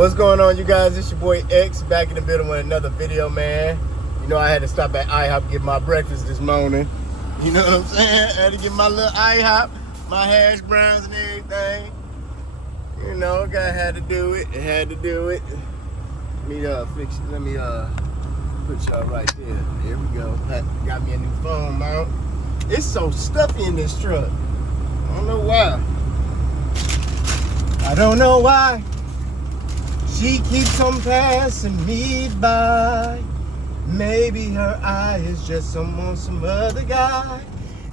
What's going on, you guys? It's your boy X back in the building with another video, man. You know, I had to stop at IHOP to get my breakfast this morning. You know what I'm saying? I had to get my little IHOP, my hash browns and everything. You know, had to do it. It had to do it. Let me fix it. Let me put y'all right there. Here we go. Got me a new phone mount. It's so stuffy in this truck. I don't know why. I don't know why. She keeps on passing me by. Maybe her eye is just some other guy,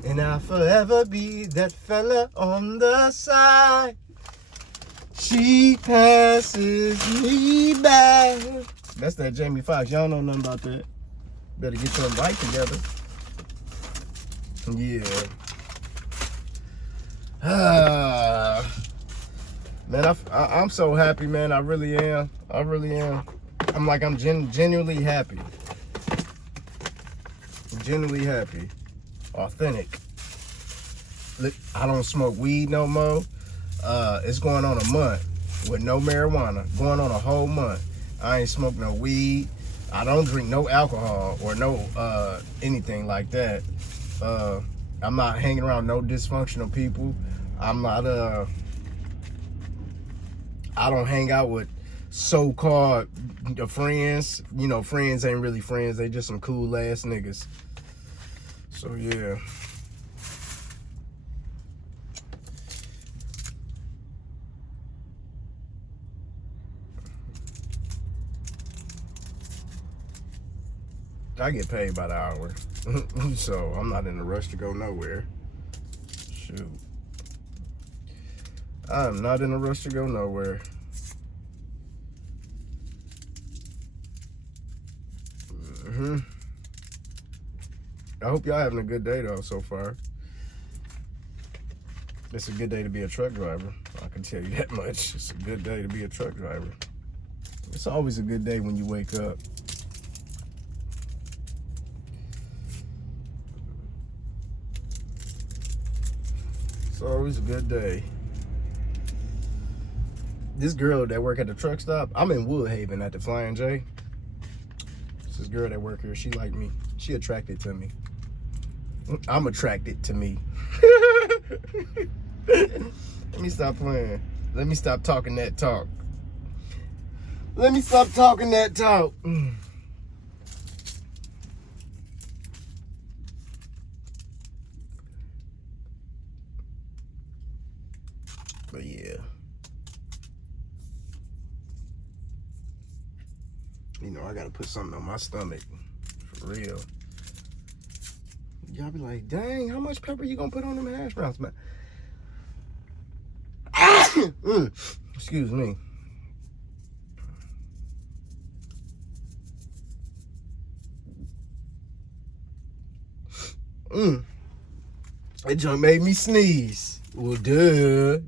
and I'll forever be that fella on the side. She passes me by. That's that Jamie Foxx. Y'all know nothing about that. Better get your life together. Yeah. Man, I'm so happy, man. I really am. I really am. I'm genuinely happy. Genuinely happy. Authentic. Look, I don't smoke weed no more. It's going on a month with no marijuana. Going on a whole month. I ain't smoke no weed. I don't drink no alcohol or no anything like that. I'm not hanging around no dysfunctional people. I'm not I don't hang out with so-called friends. You know, friends ain't really friends. They just some cool ass niggas. So yeah. I get paid by the hour. So I'm not in a rush to go nowhere. Shoot. I'm not in a rush to go nowhere. I hope y'all having a good day though so far. It's a good day to be a truck driver. I can tell you that much. It's a good day to be a truck driver. It's always a good day when you wake up. It's always a good day. This girl that work at the truck stop, I'm in Woodhaven at the Flying J. It's this girl that work here. She like me. She attracted to me. I'm attracted to me. Let me stop playing. Let me stop talking that talk. Let me stop talking that talk. But yeah. You know, I gotta put something on my stomach. For real. Y'all be like, dang, how much pepper you gonna put on them hash browns, man? Excuse me. That junk made me sneeze. Well, duh.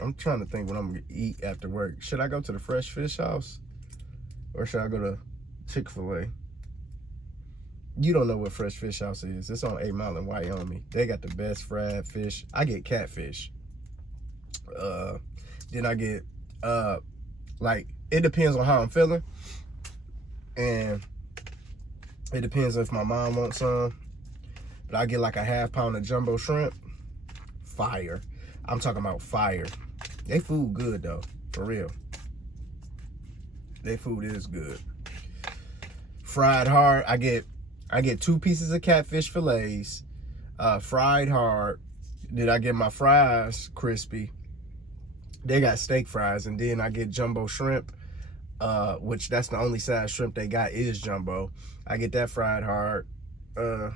I'm trying to think what I'm gonna eat after work. Should I go to the Fresh Fish House? Or should I go to Chick-fil-A? You don't know what Fresh Fish House is. It's on 8 Mile in Wyoming. They got the best fried fish. I get catfish. Then I get, like, it depends on how I'm feeling. And it depends if my mom wants some. But I get like a half pound of jumbo shrimp. Fire. I'm talking about fire. They food good though, for real. They food is good. Fried hard, I get 2 pieces of catfish fillets, fried hard. Then I get my fries crispy. They got steak fries, and then I get jumbo shrimp, which that's the only size shrimp they got is jumbo. I get that fried hard. And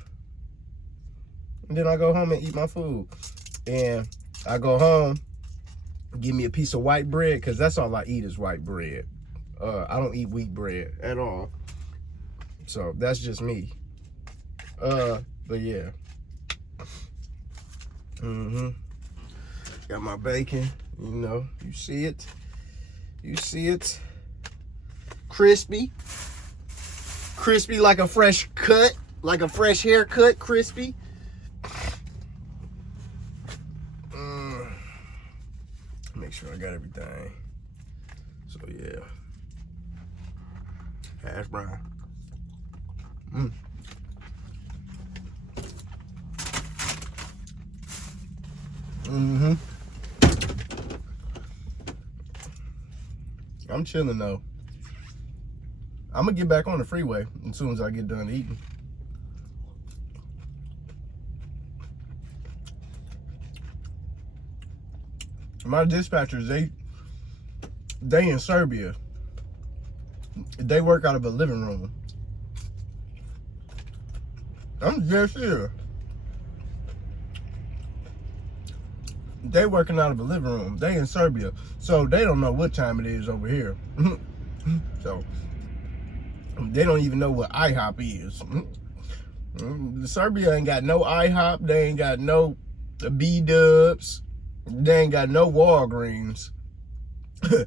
then I go home and eat my food. And I go home, give me a piece of white bread, because that's all I eat is white bread. I don't eat wheat bread at all. So that's just me. But yeah. Got my bacon, you know, you see it. You see it. Crispy. Crispy like a fresh cut, like a fresh haircut, crispy. make sure I got everything. So yeah, hash brown. I'm chilling though. I'm gonna get back on the freeway as soon as I get done eating. My dispatchers, they in Serbia. They work out of a living room. I'm just here. They working out of a living room. They in Serbia, so they don't know what time it is over here. So they don't even know what IHOP is. Serbia ain't got no IHOP. They ain't got no B-dubs. They ain't got no Walgreens. They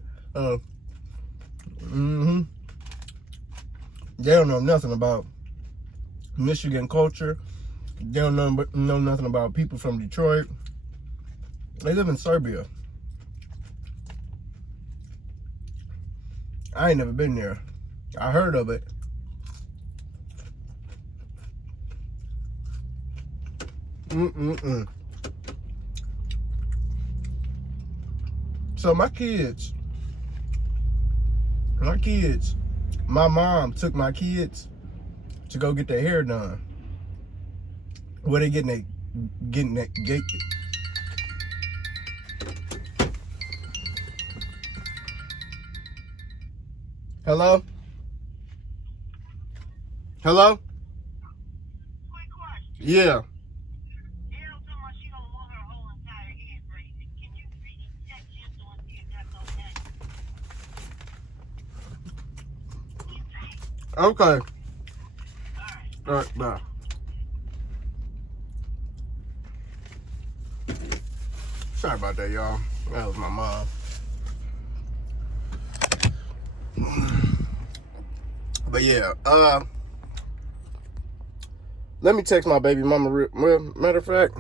don't know nothing about Michigan culture. They don't know nothing about people from Detroit. They live in Serbia. I ain't never been there. I heard of it. So my kids, my mom took my kids to go get their hair done. Where they getting that gate? Hello? Hello? Quick question. Yeah. Daryl told me she don't want her whole entire head braided. Can you recheck just on see if that's okay? Okay. All right, bye. Sorry about that, y'all. That was my mom. But yeah, let me text my baby mama. Matter of fact,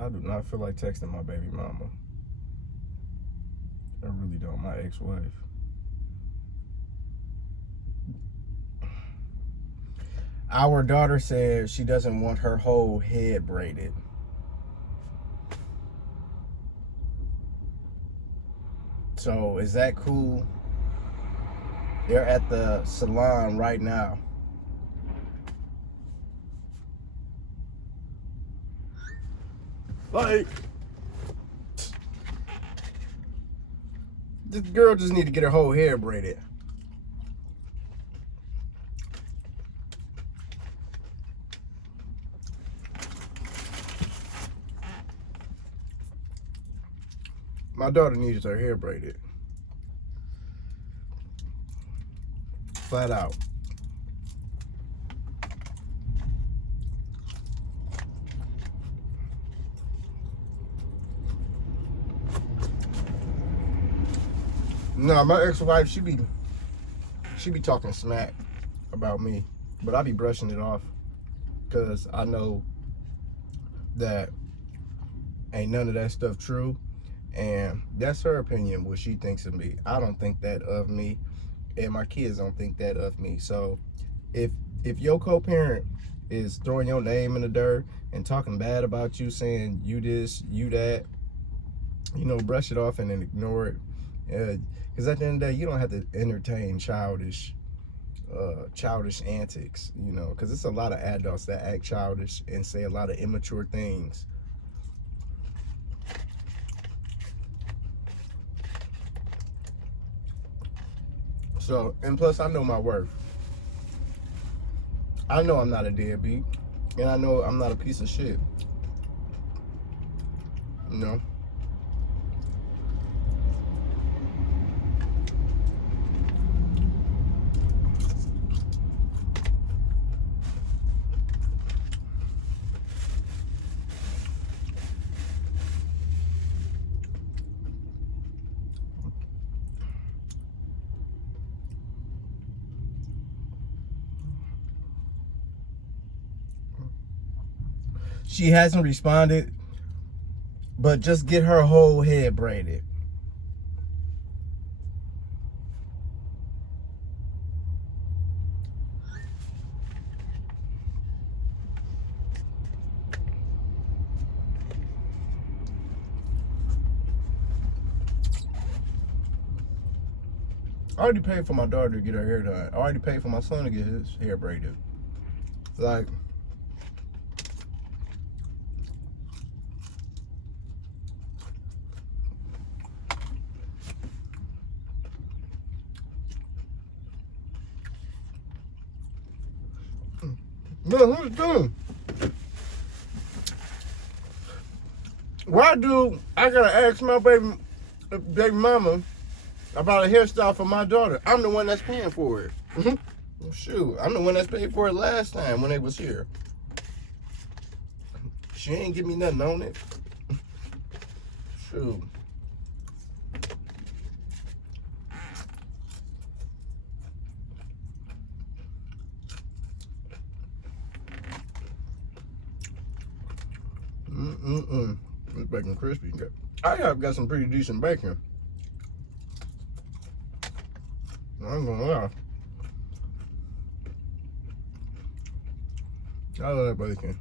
I do not feel like texting my baby mama. I really don't. My ex-wife. Our daughter said she doesn't want her whole head braided. So is that cool? They're at the salon right now. Like, this girl just need to get her whole hair braided. My daughter needs her hair braided. Flat out. No, my ex-wife, she be talking smack about me, but I be brushing it off because I know that ain't none of that stuff true, and that's her opinion, what she thinks of me. I don't think that of me, and my kids don't think that of me. So if your co-parent is throwing your name in the dirt and talking bad about you, saying you this, you that, you know, brush it off and then ignore it. Because at the end of the day, you don't have to entertain childish antics, you know, because it's a lot of adults that act childish and say a lot of immature things. So, and plus I know my worth. I know I'm not a deadbeat, and I know I'm not a piece of shit, you know. She hasn't responded, but just get her whole head braided. I already paid for my daughter to get her hair done. I already paid for my son to get his hair braided. Like, man, who's doing? Why do I gotta ask my baby mama about a hairstyle for my daughter? I'm the one that's paying for it. Shoot, I'm the one that's paid for it last time when they was here. She ain't give me nothing on it. Shoot. This bacon crispy. IHOP got some pretty decent bacon. I ain't gonna lie. I love that bacon.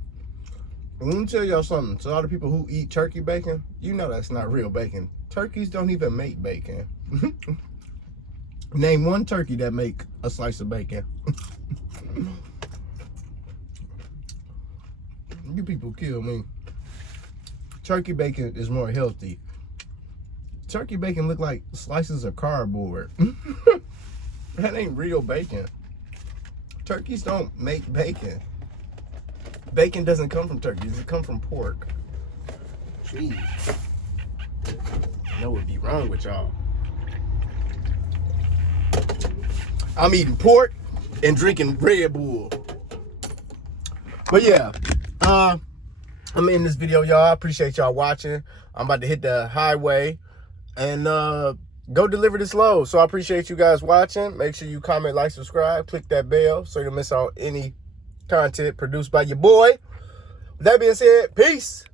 Let me tell y'all something. To all the people who eat turkey bacon, you know that's not real bacon. Turkeys don't even make bacon. Name one turkey that make a slice of bacon. You people kill me. Turkey bacon is more healthy. Turkey bacon look like slices of cardboard. That ain't real bacon. Turkeys don't make bacon. Bacon doesn't come from turkeys. It comes from pork. Jeez. I know what'd be wrong with y'all. I'm eating pork and drinking Red Bull. But yeah, I'm in this video, y'all. I appreciate y'all watching. I'm about to hit the highway and go deliver this load. So I appreciate you guys watching. Make sure you comment, like, subscribe, click that bell so you don't miss out any content produced by your boy. With that being said, peace.